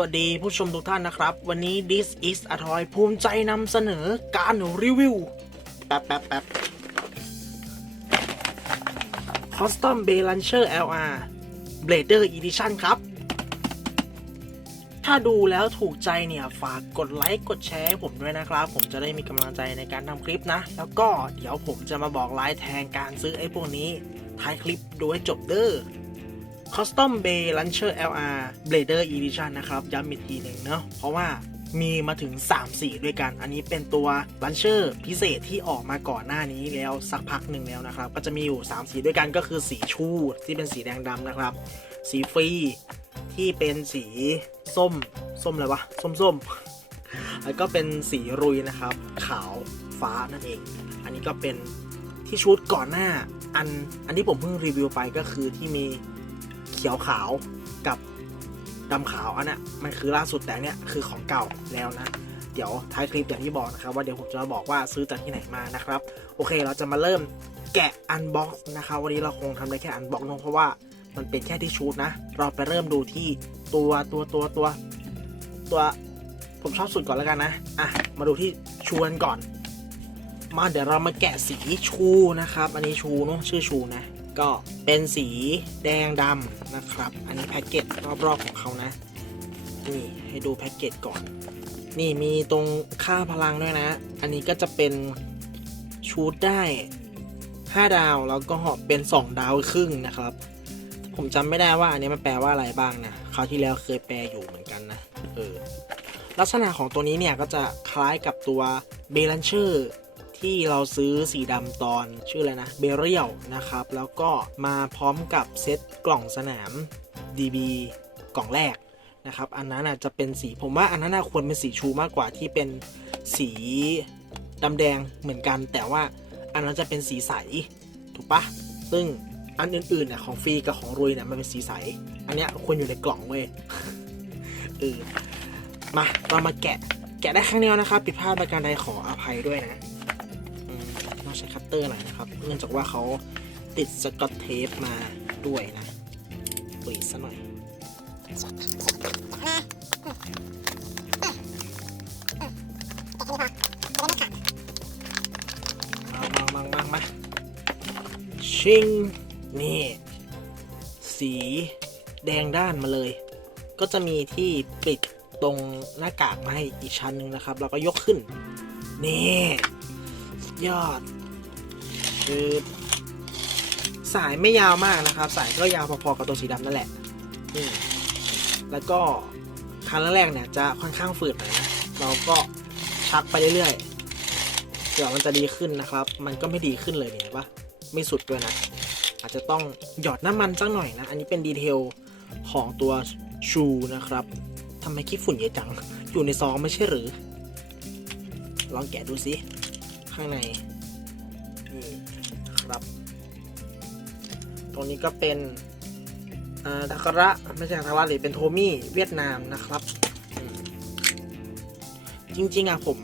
วัสดีผู้ชมทุกท่านนะครับ วันนี้ This is a Toy ภูมิใจนำเสนอการรีวิวแป๊บแป๊บแป๊บ Custom Bay Launcher LR Blader Edition ครับ ถ้าดูแล้วถูกใจเนี่ย ฝากกดไลค์กดแชร์ให้ผมด้วยนะครับ ผมจะได้มีกำลังใจในการทำคลิปนะ แล้วก็เดี๋ยวผมจะมาบอกไลน์แทนการซื้อไอ้พวกนี้ ท้ายคลิปดูให้จบเด้อ Custom Bay Launcher LR Blader Edition นะครับย้ำอีกทีหนึ่งเนาะเพราะว่ามีมาถึง 3 สีด้วยกัน อันนี้เป็นตัว Launcher พิเศษที่ออกมาก่อนหน้านี้แล้วสักพักหนึ่งแล้วนะครับ ก็จะมีอยู่ 3 สีด้วยกันก็คือสีชูที่เป็นสีแดงดำนะครับ สีฟรีที่เป็นสีส้ม ส้มอะไรวะ ส้มส้มแล้วก็เป็นสีรุยนะครับ ขาวฟ้านั่นเอง อันนี้ก็เป็นที่ชุดก่อนหน้า อัน อันที่ผมเพิ่งรีวิวไปก็คือที่มี ขียวขาวกับดำขาวอันน่ะมันคือล่าสุดแต่เนี้ยคือของเก่าแล้วนะ เดี๋ยวท้ายคลิปอย่างที่บอกนะครับว่าเดี๋ยวผมจะบอกว่าซื้อจากที่ไหนมานะครับ โอเคเราจะมาเริ่มแกะอันบ็อกซ์นะครับวันนี้เราคงทำได้แค่อันบ็อกซ์เนเพราะว่ามันเป็นแค่ที่ชูดนะ เราไปเริ่มดูที่ตัวตัวตัวตัวตัวผมชอบสุดก่อนแล้วกันนะ อะ มาดูที่ชูกันก่อน มาเดี๋ยวเรามาแกะสีชูนะครับ อันนี้ชูเนอะชื่อชูนะ ก็เป็นสีแดงดำนะครับ อันนี้แพ็กเกจรอบๆของเขานะ นี่ให้ดูแพ็กเกจก่อน นี่มีตรงค่าพลังด้วยนะ อันนี้ก็จะเป็นชูดได้ 5 ดาวแล้วก็เป็น 2 ดาวครึ่งนะครับ ผมจำไม่ได้ว่าอันนี้มันแปลว่าอะไรบ้างนะคราวที่แล้วเคยแปลอยู่เหมือนกันนะ เออ ลักษณะของตัวนี้เนี่ยก็จะคล้ายกับตัวเบลันเชอร์ ที่เราซื้อสีดำตอนชื่ออะไรนะเบเรียลนะครับ แล้วก็มาพร้อมกับเซตกล่องสนาม DB กล่องแรกนะครับอันนั้นอาจจะเป็นสีผมว่าอันนั้นควรเป็นสีชูมากกว่าที่เป็นสีดำแดงเหมือนกัน แต่ว่าอันนั้นจะเป็นสีใสถูกปะซึ่งอันอื่นๆเนี่ยของฟรีกับของรุยเนี่ยมันเป็นสีใส อันเนี้ยควรอยู่ในกล่องเว้ยเออมาเรามาแกะแกะได้ครั้งเดียวนะครับผิดพลาดประการใดขออภัยด้วยนะ เตอร์หน่อยนะครับ เนื่องจากว่าเขาติดสกอตเทปมาด้วยนะปรีดซะหน่อยมามามามามาชิง นี่ สีแดงด้านมาเลย ก็จะมีที่ปิดตรงหน้ากากมาให้อีกชั้นหนึ่งนะครับ แล้วก็ยกขึ้น นี่ ยอด คือสายไม่ยาวมากนะครับ สายก็ยาวพอๆกับตัวสีดำนั่นแหละนี่แล้วก็ครั้งแรกเนี่ยจะค่อนข้างฝืดหน่อยนะเราก็ชักไปเรื่อยๆเดี๋ยวมันจะดีขึ้นนะครับ มันก็ไม่ดีขึ้นเลยเนี่ยเห็นปะไม่สุดด้วยนะ อาจจะต้องหยอดน้ำมันสักหน่อยนะ อันนี้เป็นดีเทลของตัวชูนะครับทำไมขี้ฝุ่นเยอะจัง อยู่ในซองไม่ใช่หรือ ลองแกะดูสิ ข้างใน ครับ ตรงนี้ก็เป็นอ่าทาการะไม่ใช่ทาการะหรือเป็นโทมี่เวียดนามนะครับ จริงๆอะผม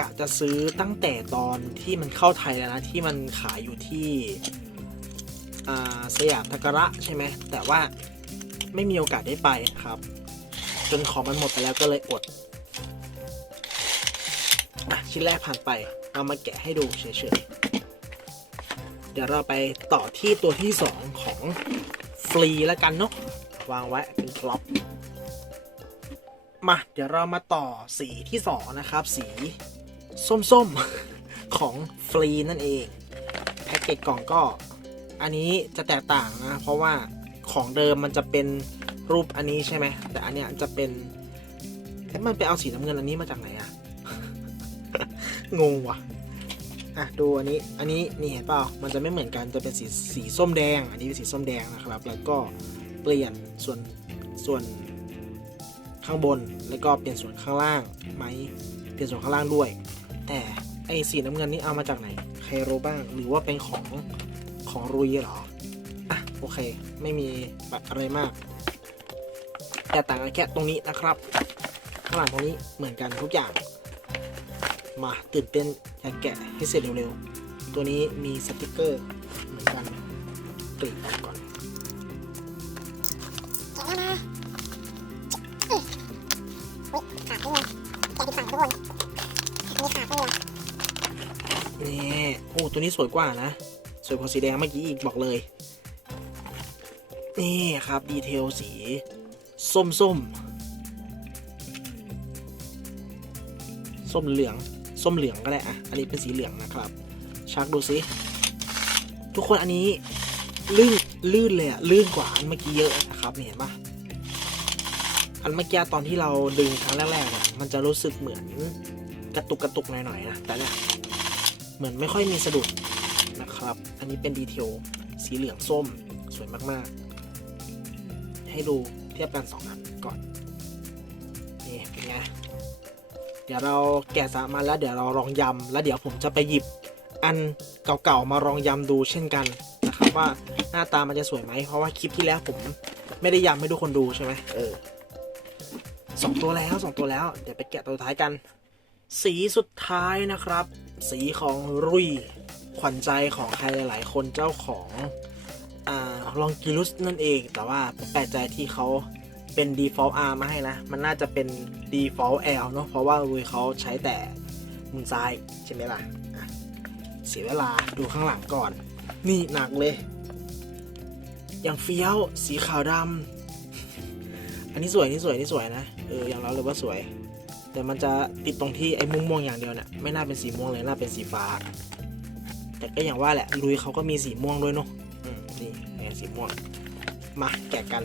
กะจะซื้อตั้งแต่ตอนที่มันเข้าไทยแล้วนะ ที่มันขายอยู่ที่สยามทาการะใช่ไหมแต่ว่าไม่มีโอกาสได้ไปครับ จนของมันหมดไปแล้วก็เลยอดอชิ้นแรกผ่านไป เอามาแกะให้ดูเฉยๆ เดี๋ยวเราไปต่อที่ตัวที่ 2 ของฟรีแล้วกันเนาะวางไว้เป็นพล็อปมาเดี๋ยวเรามาต่อสีที่ 2 นะครับ สีส้มๆ ของฟรีนั่นเอง แพ็กเกจกล่องก็ อันนี้จะแตกต่างนะ เพราะว่าของเดิมมันจะเป็นรูปอันนี้ใช่ไหม แต่อันเนี้ยจะเป็นเอ๊ะมันไปเอาสีน้ำเงินอันนี้มาจากไหนอะงงว่ะ อะดูอันนี้อันนี้นี่เห็นเปล่ามันจะไม่เหมือนกันจะเป็นสีสีส้มแดง อันนี้เป็นสีส้มแดงนะครับ แล้วก็เปลี่ยนส่วนส่วนข้างบนแล้วก็เปลี่ยนส่วนข้างล่างไหมเปลี่ยนส่วนข้างล่างด้วย แต่ไอสีน้ำเงินนี่เอามาจากไหนใครรู้บ้างหรือว่าเป็นของของรุยหรออะโอเค ไม่มีแบบอะไรมากแต่ต่างกันแค่ตรงนี้นะครับข้างหลังตรงนี้เหมือนกันทุกอย่าง มาตื่นเต้นอยากแกะให้เสร็จเร็วๆ ตัวนี้มีสติกเกอร์เหมือนกันกรีดออกก่อนขาดไม่เลยแกะติดฝั่งทุกคนมีขาดไม่เลยนี่โอ้ตัวนี้สวยกว่านะ สวยกว่าสีแดงเมื่อกี้อีกบอกเลย นี่ครับดีเทลสี ส้มส้มส้มเหลือง ส้มเหลืองก็ได้อะอันนี้เป็นสีเหลืองนะครับชักดูสิทุกคนอันนี้ลื่นลื่นเลยอะลื่นกว่าอันเมื่อกี้เยอะนะครับเห็นปะอันเมื่อกี้ตอนที่เราดึงครั้งแรกๆเนี่ยมันจะรู้สึกเหมือนกระตุกกระตุกหน่อยๆนะแต่เนี่ยเหมือนไม่ค่อยมีสะดุดนะครับ อันนี้เป็นดีเทลสีเหลืองส้มสวยมากๆ ให้ดูเทียบกันสองอันก่อนนี่เป็นไง ดี๋ยวเราแกะสามอันแล้วเดี๋ยวเราลองยำแล้วเดี๋ยวผมจะไปหยิบอันเก่าๆมาลองยำดูเช่นกันนะครับว่าหน้าตามันจะสวยไหมเพราะว่าคลิปที่แล้วผมไม่ได้ยำให้ทุกคนดูใช่ไหมเออสองตัวแล้วสองตัวแล้ว เดี๋ยวไปแกะตัวท้ายกัน สีสุดท้ายนะครับ สีของรุยขวัญใจของใครหลายๆ คนเจ้าของอ่าลองกิลุสนั่นเอง แต่ว่าผมแปลกใจที่เขา เป็น default R มาให้นะ มันน่าจะเป็น default L เนอะเพราะว่าลุยเขาใช้แต่มือซ้าย ใช่ไหมล่ะเสียเวลาดูข้างหลังก่อน นี่หนักเลย อย่างเฟี้ยวสีขาวดำอันนี้สวยนี่สวยนี่สวยนะเอออย่างเราเลยว่าสวย แต่มันจะติดตรงที่ไอ้ม่วงอย่างเดียวเนี่ยไม่น่าเป็นสีม่วงเลยน่าเป็นสีฟ้า แต่ก็อย่างว่าแหละลุยเขาก็มีสีม่วงด้วยเนาะนี่สีม่วงมาแกะกัน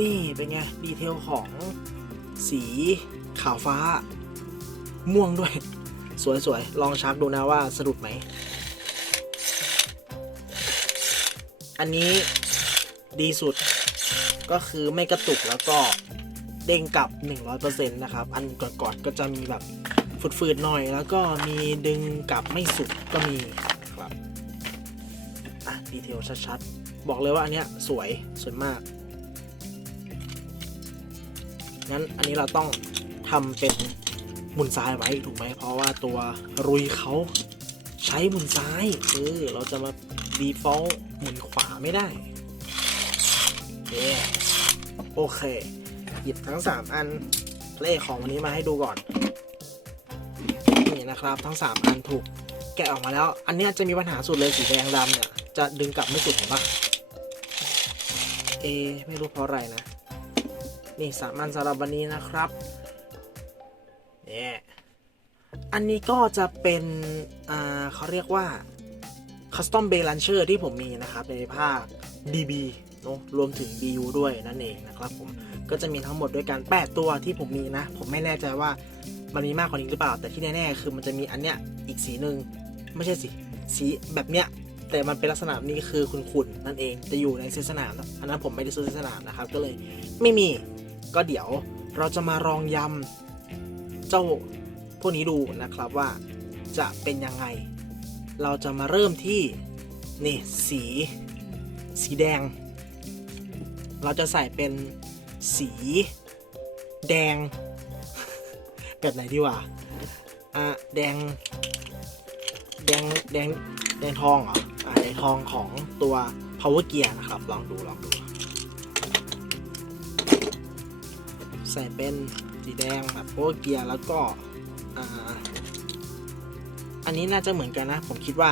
นี่เป็นไง ดีเทลของสีขาวฟ้า ม่วงด้วย สวยๆ ลองชักดูนะว่าสะดุดไหม อันนี้ดีสุดก็คือไม่กระตุกแล้วก็เด้งกลับ 100%นะครับ อันก่อนๆก็จะมีแบบฝืดๆหน่อย แล้วก็มีดึงกลับไม่สุดก็มีครับ อะ ดีเทลชัดๆ บอกเลยว่าอันเนี้ยสวย สวยมาก งั้นอันนี้เราต้องทำเป็นหมุนซ้ายไว้ถูกไหมเพราะว่าตัวรุยเขาใช้หมุนซ้ายเออเราจะมา default หมุนขวาไม่ได้โอเคโอเค หยิบทั้ง 3 อันเลขของวันนี้มาให้ดูก่อน นี่นะครับ ทั้ง 3 อันถูกแกะออกมาแล้ว อันนี้จะมีปัญหาสุดเลยสีแดงดำเนี่ย จะดึงกลับไม่สุดเห็นปะเอ ไม่รู้เพราะอะไรนะ นี่สามอันสำหรับวันนี้นะครับเนี่ยอันนี้ก็จะเป็นอ่าเขาเรียกว่า Custom Bay Launcher ที่ผมมีนะครับในภาค DB เนอะรวมถึง BU ด้วยนั่นเองนะครับผมก็จะมีทั้งหมดด้วยกัน 8 ตัวที่ผมมีนะ ผมไม่แน่ใจว่ามันมีมากกว่านี้หรือเปล่า แต่ที่แน่ๆคือมันจะมีอันเนี้ยอีกสีหนึ่งไม่ใช่สิสีแบบเนี้ยแต่มันเป็นลักษณะนี้คือขุ่นๆนั่นเองจะอยู่ในเซสนามอันนั้นผมไม่ได้ซื้อเซสนามนะครับก็เลยไม่มี ก็เดี๋ยวเราจะมาลองยำเจ้าพวกนี้ดูนะครับว่าจะเป็นยังไง เราจะมาเริ่มที่นี่สี สีแดง เราจะใส่เป็นสีแดง แบบไหนดีวะอะแดง แดง แดง แดงทองเหรออะแดงทองของตัว power gear นะครับ ลองดู ลองดู ใส่เป็นสีแดงแบบ power gear แล้วก็ออันนี้น่าจะเหมือนกันนะ ผมคิดว่า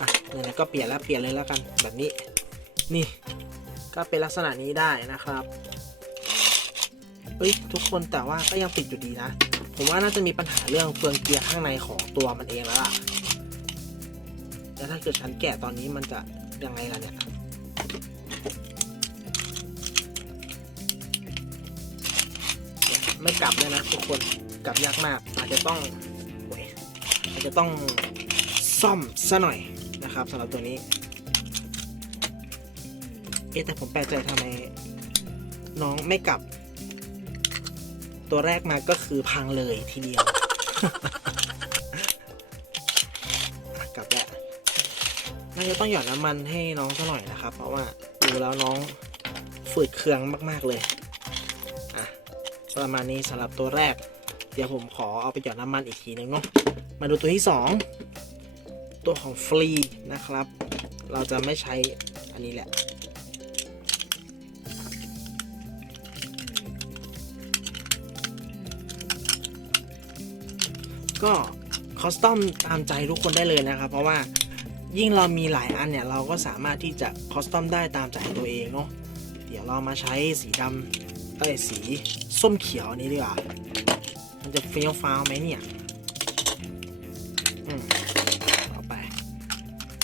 อะเนี่ยก็เปลี่ยนแล้วเปลี่ยนเลยแล้วกันแบบนี้ นี่ ก็เป็นลักษณะนี้ได้นะครับเฮ้ยทุกคนแต่ว่าก็ยังติดอยู่ดีนะ ผมว่าน่าจะมีปัญหาเรื่องเฟืองเกียร์ข้างในของตัวมันเองแล้วล่ะแล้วถ้าเกิดฉันแกะตอนนี้มันจะยังไงล่ะเนี่ย ไม่กลับเลยนะทุกคนกลับยากมาก อาจจะต้องอาจจะต้องซ่อมซะหน่อยนะครับสำหรับตัวนี้ เอ๊แต่ผมแปลกใจทำไมน้องไม่กลับ ตัวแรกมาก็คือพังเลยทีเดียวกลับแล้วน่าจะต้องหยอดน้ำมันให้น้องซะหน่อยนะครับ เพราะว่าดูแล้วน้องฝืดเคืองมาก ๆเลย ประมาณนี้สำหรับตัวแรก เดี๋ยวผมขอเอาไปหยอดน้ำมันอีกทีนึงเนาะมาดูตัวที่ 2 ตัวของฟรีนะครับ เราจะไม่ใช้อันนี้แหละก็คอสตอมตามใจทุกคนได้เลยนะครับ เพราะว่ายิ่งเรามีหลายอันเนี่ย เราก็สามารถที่จะคอสตอมได้ตามใจตัวเองเนาะเดี๋ยวเรามาใช้สีดำเอ้ยสี ส้มเขียวอันนี้ดีกว่า มันจะเฟี้ยวฟ้าวไหมเนี่ยอืมต่อไป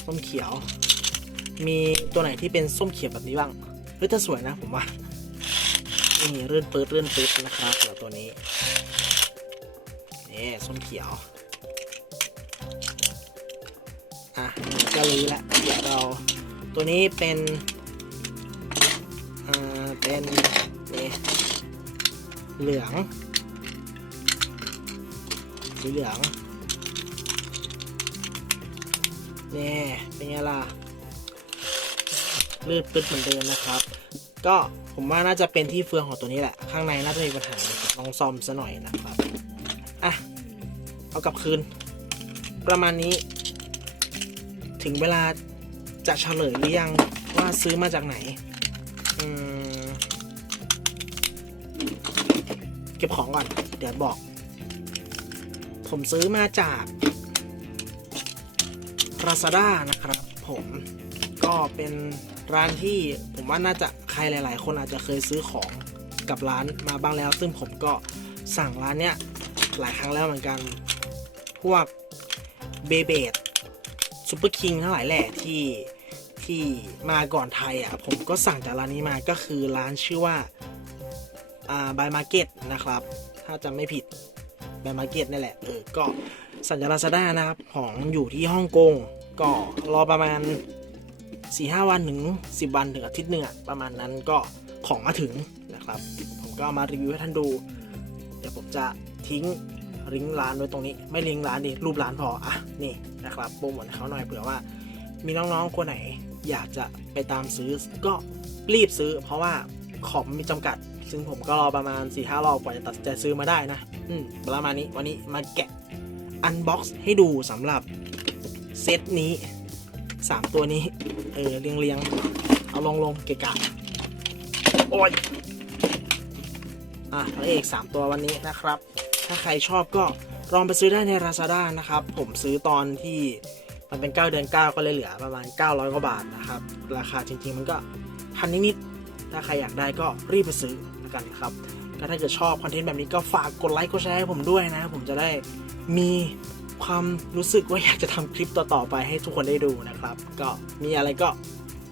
ส้มเขียว มีตัวไหนที่เป็นส้มเขียวแบบนี้บ้าง เฮ้ยแต่สวยนะผมว่า นี่เรื่อนปืดเรื่อนปืดนะครับเดี๋ยวตัวนี้ นี่ส้มเขียว อะก็รู้ล้วเดี๋ยวเรา ตัวนี้เป็น อ่า เป็น เหลืองสีเหลืองนี่เป็นไงล่ะลืดปึ๊ดเหมือนเดิมนะครับ ก็ผมว่าน่าจะเป็นที่เฟืองของตัวนี้แหละ ข้างในน่าจะมีปัญหาลองซ่อมซะหน่อยนะครับอะเอากลับคืน ประมาณนี้ ถึงเวลาจะเฉลยหรือยังว่าซื้อมาจากไหน ก็บของก่อน เดี๋ยวบอก ผมซื้อมาจาก Lazada นะครับ ผมก็เป็นร้านที่ผมว่าน่าจะใครหลาย ๆ คนอาจจะเคยซื้อของกับร้านมาบ้างแล้ว ซึ่งผมก็สั่งร้านเนี้ยหลายครั้งแล้วเหมือนกัน พวกเบเบดซูเปอร์คิงทั้งหลายแหละที่ที่มาก่อนไทยอะผมก็สั่งจากร้านนี้มาก็คือร้านชื่อว่า อ่าบายมาร์เก็ตนะครับ ถ้าจำไม่ผิดบายมาร์เก็ตนี่แหละเออก็สัญญาลาซาด้านะครับ ของอยู่ที่ฮ่องกง ก็รอประมาณ4-5วันถึง 10 วันถึงอาทิตย์หนึ่งประมาณนั้นก็ของมาถึงนะครับ ผมก็มารีวิวให้ท่านดู เดี๋ยวผมจะทิ้งลิงก์ร้านไว้ตรงนี้ ไม่ลิงก์ร้านดิรูปร้านพออะนี่นะครับโปรโมทเขาหน่อยเผื่อว่า มีน้องๆคนไหนอยากจะไปตามซื้อก็รีบซื้อ เพราะว่าของมีจำกัด ซึ่งผมก็รอประมาณ4ี่ห้ารอบกว่าจะตัดใจซื้อมาได้นะ อืมประมาณนี้วันนี้มาแกะอันบ็อกซ์ให้ดูสำหรับเซตนี้ 3 ตัวนี้ เออเรียงเรียงเอาลงลงเกะกะโอ้ยอะพระเอก 3 ตัววันนี้นะครับ ถ้าใครชอบก็ลองไปซื้อได้ใน Lazada นะครับ ผมซื้อตอนที่มันเป็น 9 เดือน 9 ก็เลยเหลือประมาณ 900 กว่าบาทนะครับ ราคาจริงๆมันก็พันนิดๆถ้าใครอยากได้ก็รีบไปซื้อ กันครับก็ถ้าเกิดชอบคอนเทนต์แบบนี้ก็ฝากกดไลค์กดแชร์ให้ผมด้วยนะ ผมจะได้มีความรู้สึกว่าอยากจะทำคลิปต่อๆไปให้ทุกคนได้ดูนะครับ ก็มีอะไรก็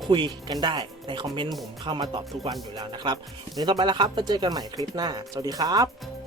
คุยกันได้ในคอมเมนต์ผมเข้ามาตอบทุกวันอยู่แล้วนะครับเดี๋ยวต่อไปแล้วครับไปเจอกันใหม่คลิปหน้า สวัสดีครับ